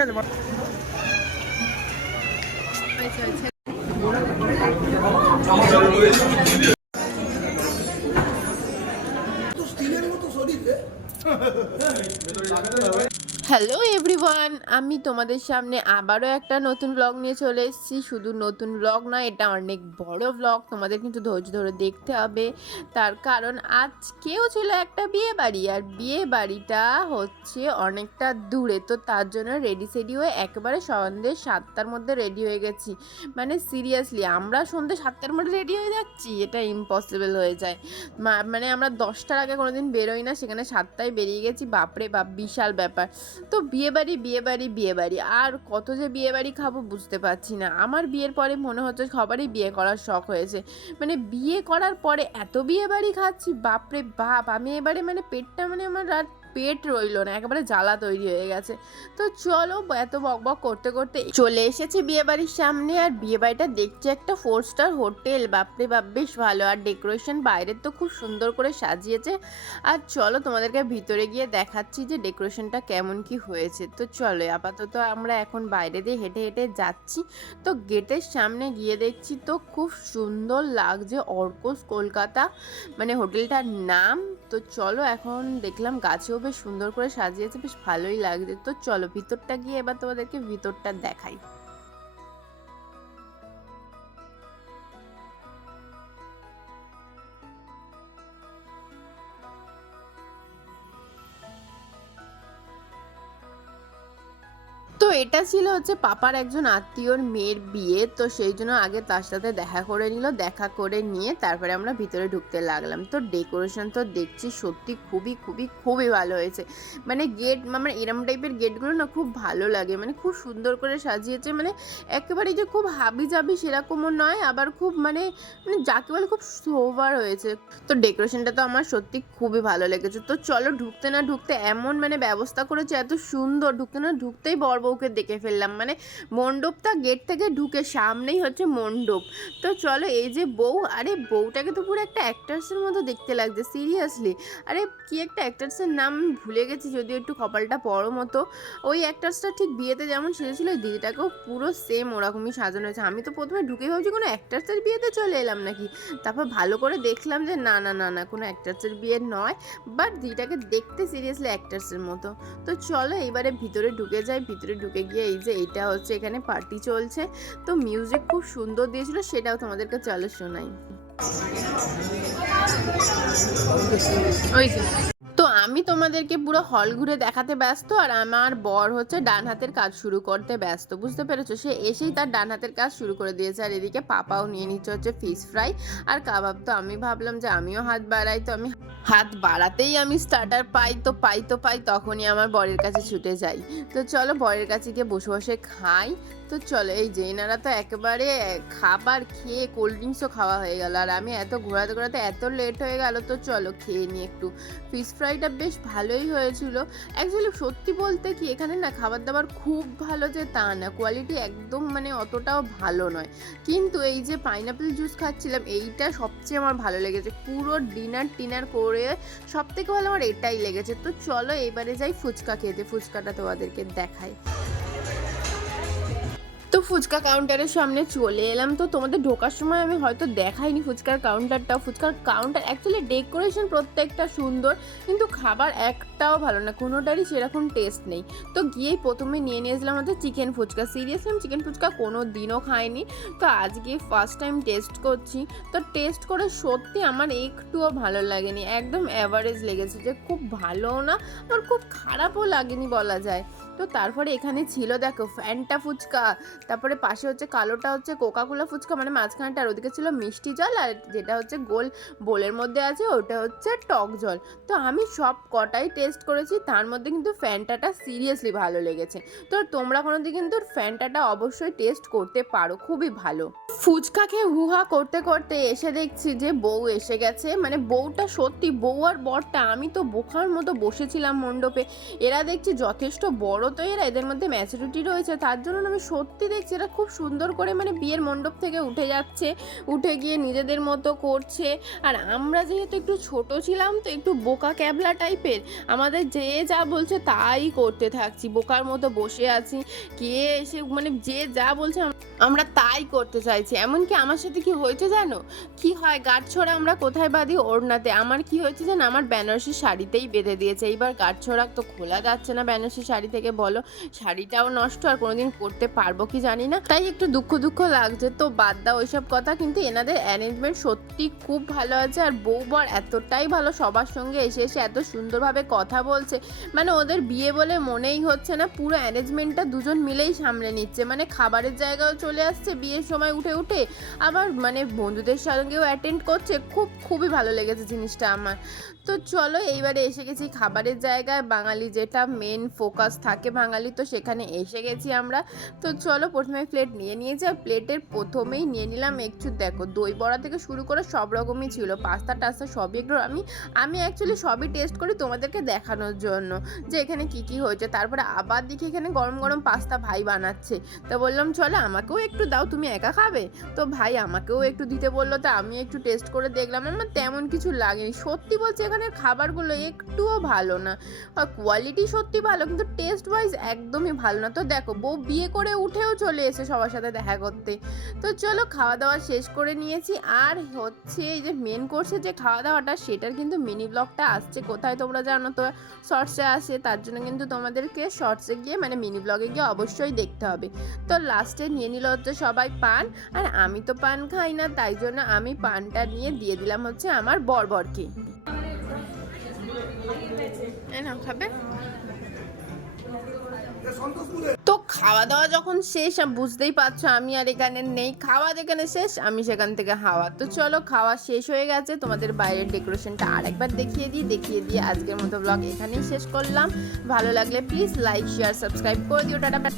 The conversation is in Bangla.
আছে হ্যালো হ্যালো এভরিওয়ান আমি তোমাদের সামনে আবারও একটা নতুন ব্লগ নিয়ে চলে এসেছি। শুধু নতুন ব্লগ নয়, এটা অনেক বড় ব্লগ তোমাদের কিন্তু ধৈর্য ধরে দেখতে হবে। তার কারণ আজকেও ছিল একটা বিয়ে বাড়ি, আর বিয়ে বাড়িটা হচ্ছে অনেকটা দূরে। তো তার জন্য রেডি সেডি হয়ে একেবারে সন্ধ্যে সাতটার মধ্যে রেডি হয়ে গেছি। মানে সিরিয়াসলি আমরা সন্ধ্যে সাতটার মধ্যে রেডি হয়ে যাচ্ছি, এটা ইম্পসিবল হয়ে যায়। মানে আমরা দশটার আগে কোনোদিন বেরোই না, সেখানে সাতটায় বেরিয়ে গেছি। বাপরে বাপ, বিশাল ব্যাপার। তো বিয়ে বাড়ি বিয়ে বাড়ি বিয়ে বাড়ি। আর কত যে বিয়ে বাড়ি খাব বুঝতে পারছি না। আমার বিয়ের পরে মনে হচ্ছে সবারই বিয়ে করার শখ হয়েছে। মানে বিয়ে করার পরে এত বিয়ে বাড়ি খাচ্ছি, বাপরে বাপ! আমি এবারে মানে পেটটা মানে আমার আর পেট রইল না, একেবারে জ্বালা তৈরি হয়ে গেছে। তো চলো এত বক বক করতে করতে চলে এসেছি বিয়ে বাড়ির সামনে, আর বিয়ে বাড়িটা দেখছি একটা ফোর স্টার হোটেল। বাপরে বাপ, বেশ ভালো। আর ডেকোরেশন বাইরের তো খুব সুন্দর করে সাজিয়েছে। আর চলো তোমাদেরকে ভিতরে গিয়ে দেখাচ্ছি যে ডেকোরেশনটা কেমন কি হয়েছে। তো চলো, আপাতত আমরা এখন বাইরে দিয়ে হেঁটে হেঁটে যাচ্ছি। তো গেটের সামনে গিয়ে দেখছি তো খুব সুন্দর লাগছে অর্কস কলকাতা। মানে হোটেলটার নাম তো চলো এখন দেখলাম গাছেও বেশ সুন্দর করে সাজিয়েছে, বেশ ভালোই লাগছে। তো চলো ভিতরটা গিয়ে এবার তোমাদেরকে ভিতরটা দেখাই। এটা ছিল হচ্ছে পাপার একজন আত্মীয়র মেয়ের বিয়ে, তো সেই জন্য আগে তার সাথে দেখা করে নিল, দেখা করে নিয়ে তারপরে আমরা ভিতরে ঢুকতে লাগলাম। তো ডেকোরেশন তো দেখছি সত্যি খুবই খুবই খুবই ভালো হয়েছে। মানে গেট মানে এরম টাইপের গেটগুলো না খুব ভালো লাগে। মানে খুব সুন্দর করে সাজিয়েছে। মানে একেবারে যে খুব হাবি জাবি সেরকমও নয়, আবার খুব মানে মানে যাকে বলে খুব সোভার হয়েছে। তো ডেকোরেশনটা তো আমার সত্যি খুবই ভালো লেগেছে। তো চলো ঢুকতে না ঢুকতে এমন মানে ব্যবস্থা করেছে, এত সুন্দর। ঢুকতে না ঢুকতেই বর বউকে দেখে ফেললাম। মানে মণ্ডপটা গেট থেকে ঢুকে সামনেই হচ্ছে মণ্ডপ। তো চলো এই যে বউ, আরে বউটাকে তো পুরো একটা অ্যাক্টার্সের মতো দেখতে লাগছে সিরিয়াসলি আরে কি একটা অ্যাক্টার্সের নাম ভুলে গেছি, যদিও একটু কপালটা বড় মতো। ওই অ্যাক্টার্সটা ঠিক বিয়েতে যেমন সেজেছিল দিদিটাকেও পুরো সেম ওরকমই সাজানো হয়েছে। আমি তো প্রথমে ঢুকে ভাবছি কোনো অ্যাক্টার্সের বিয়েতে চলে এলাম নাকি? তারপর ভালো করে দেখলাম যে না না না না, কোনো অ্যাক্টার্সের বিয়ে নয়। বাট দিদিটাকে দেখতে সিরিয়াসলি অ্যাক্টার্সের মতো। তো চলো এইবারে ভিতরে ঢুকে যাই, ভিতরে ঢুকে গিয়ে এই যে এটা হচ্ছে এখানে পার্টি চলছে। তো মিউজিক খুব সুন্দর দিয়েছিল, সেটাও তোমাদেরকে চলো শোনাই ওই আমি তোমাদেরকে পুরো হল ঘুরে দেখাতে ব্যস্ত আর আমার বর হচ্ছে ডান হাতের কাজ শুরু করতে ব্যস্ত, বুঝতে পেরেছ? সে এসেই তার ডান হাতের কাজ শুরু করে দিয়েছে আর এদিকে পাপাও নিয়ে নিচ্ছে হচ্ছে ফিশ ফ্রাই আর কাবাব। তো আমি ভাবলাম যে আমিও হাত বাড়াই, তো আমি হাত বাড়াতেই আমি স্টার্টার পাই, তো পাই তো পাই, তখনই আমার বরের কাছে ছুটে যাই। তো চলো বরের কাছে গিয়ে বসে বসে খাই। তো চলো, এই যে এনারা তো একেবারে খাবার খেয়ে কোল্ড ড্রিঙ্কসও খাওয়া হয়ে গেল। আর আমি এত ঘোরাতে ঘোরাতে এত লেট হয়ে গেল, তো চলো খেয়ে নিই একটু। ফিশ ফ্রাইটা বেশ ভালোই হয়েছিল। অ্যাকচুয়ালি সত্যি বলতে কি, এখানে না খাবার দাবার খুব ভালো যে তা না কোয়ালিটি একদম মানে অতটাও ভালো নয়। কিন্তু এই যে পাইনাপেল জুস খাচ্ছিলাম, এইটা সবচেয়ে আমার ভালো লেগেছে। পুরো ডিনার টিনার করে সব থেকে ভালো আমার এটাই লেগেছে। তো চলো এবারে যাই ফুচকা খেতে, ফুচকাটা তোমাদেরকে দেখাই। তো ফুচকা কাউন্টারের সামনে চলে এলাম। তো তোমাদের ঢোকার সময় আমি হয়তো দেখাইনি ফুচকার কাউন্টারটা ফুচকার কাউন্টার অ্যাকচুয়ালি ডেকোরেশন প্রত্যেকটা সুন্দর, কিন্তু খাবার একটাও ভালো না, কোনোটারই সেরকম টেস্ট নেই। তো গিয়েই প্রথমে নিয়ে নিয়েছিলাম হচ্ছে চিকেন ফুচকা। সিরিয়াসলি আমি চিকেন ফুচকা কোনো দিনও খাইনি। তো আজকে ফার্স্ট টাইম টেস্ট করছি। তো টেস্ট করে সত্যি আমার একটুও ভালো লাগেনি। একদম অ্যাভারেজ লেগেছে যে খুব ভালো না আমার খুব খারাপও লাগেনি বলা যায়। তো তারপরে এখানে ছিল, দেখো ফ্যান্টা ফুচকা। তারপরে পাশে হচ্ছে কালোটা হচ্ছে কোকা কোলা ফুচকা মানে মাঝখানটা, আর ওদিকে ছিল মিষ্টি জল, আর যেটা হচ্ছে গোল বোলের মধ্যে আছে, ওটা হচ্ছে টক জল। তো আমি সব কটাই টেস্ট করেছি, তার মধ্যে কিন্তু ফ্যান্টাটা সিরিয়াসলি ভালো লেগেছে। তো তোমরা কোনোদিন কিন্তু ফ্যান্টাটা অবশ্যই টেস্ট করতে পারো, খুবই ভালো। ফুচকা খেয়ে হুহা করতে করতে এসে দেখছি যে বউ এসে গেছে। মানে বউটা সত্যি, বউ আর বরটা, আমি তো বোখার মতো বসেছিলাম মণ্ডপে। এরা দেখছি যথেষ্ট বড় তো এরা এদের মধ্যে ম্যাচুরিটি রয়েছে। তার জন্য আমি সত্যি দেখছি এরা খুব সুন্দর করে মানে বিয়ের মণ্ডপ থেকে উঠে যাচ্ছে, উঠে গিয়ে নিজেদের মতো করছে। আর আমরা যেহেতু একটু ছোট ছিলাম, তো একটু বোকা ক্যাবলা টাইপের। আমাদের যে যা বলছে তাই করতে থাকছি, বোকার মতো বসে আছি। কে এসে মানে যে যা বলছে আমরা তাই করতে চাইছি। এমনকি আমার সাথে কি হয়েছে জানো? কি হয় গাঁট ছড়া আমরা কোথায় বাঁধি? ওড়নাতে। আমার কি হয়েছে জানো? আমার বেনারসি শাড়িতেই বেঁধে দিয়েছে। এইবার গাঁট ছড়া তো খোলা যাচ্ছে না বেনারসি শাড়ি থেকে। বলো, শাড়িটাও নষ্ট আর কোনোদিন করতে পারব কি জানি না। তাই একটু দুঃখ দুঃখ লাগছে। তো বাদ দাও ওইসব কথা, কিন্তু এনাদের অ্যারেঞ্জমেন্ট সত্যি খুব ভালো আছে আর বউ বর এতটাই ভালো, সবার সঙ্গে এসে এসে এত সুন্দরভাবে কথা বলছে। মানে ওদের বিয়ে বলে মনেই হচ্ছে না, পুরো অ্যারেঞ্জমেন্টটা দুজন মিলেই সামলে নিচ্ছে। মানে খাবারের জায়গাও চলে আসছে বিয়ের সময় উঠে উঠে, আবার মানে বন্ধুদের সঙ্গেও অ্যাটেন্ড করছে। খুব, খুবই ভালো লেগেছে জিনিসটা আমার। তো চলো, এইবারে এসে গেছি খাবারের জায়গায়। বাঙালি যেটা মেন ফোকাস থাকে বাঙালি, তো সেখানে এসে গেছি আমরা। তো চলো প্রথমে প্লেট নিয়ে নিয়েছি আর প্লেটের প্রথমেই নিয়ে নিলাম একটু, দেখো, দই বড়া থেকে শুরু করে সব রকমই ছিল। পাস্তা টাস্তা সবই একটু আমি আমি অ্যাকচুয়ালি সবই টেস্ট করি তোমাদেরকে দেখানোর জন্য যে এখানে কি কি হয়েছে। তারপরে আবার দেখি এখানে গরম গরম পাস্তা ভাই বানাচ্ছে। তো বললাম, চলো আমাকেও একটু দাও, তুমি একা খাবে? তো ভাই আমাকেও একটু দিতে বলল, তো আমি একটু টেস্ট করে দেখলাম। আমার তেমন কিছু লাগেনি। সত্যি বলছি এখানে খাবারগুলো একটুও ভালো না। কোয়ালিটি সত্যি ভালো, কিন্তু টেস্ট ওয়াইজ একদমই ভালো না। তো দেখো, বউ বিয়ে করে উঠেও চলে এসে সবার সাথে দেখা করতে। তো চলো খাওয়া দাওয়া শেষ করে নিয়েছি। আর হচ্ছে এই যে মেন কোর্সে যে খাওয়া দাওয়াটা সেটার কিন্তু মিনি ব্লগটা আসছে। কোথায় তোমরা জানো তো শর্টসে আসে। তার জন্য কিন্তু তোমাদেরকে শর্টসে গিয়ে মানে মিনি ব্লগে গিয়ে অবশ্যই দেখতে হবে। তো লাস্টে নিয়ে নিল হচ্ছে সবাই পান। আর আমি তো পান খাই না, তাই জন্য আমি পানটা নিয়ে দিয়ে দিলাম হচ্ছে আমার বরবরকে খাবে? তো খাওয়া দাওয়া যখন শেষ বুঝতেই পারছ আমি আর এখানে নেই। খাওয়া যেখানে শেষ, আমি সেখান থেকে হাওয়া। তো চলো, খাওয়া শেষ হয়ে গেছে। তোমাদের বাইরের ডেকোরেশনটা আরেকবার দেখিয়ে দিই, দেখিয়ে দিয়ে আজকের মতো ব্লগ এখানেই শেষ করলাম। ভালো লাগলে প্লিজ লাইক শেয়ার সাবস্ক্রাইব করে দিও। টাটা।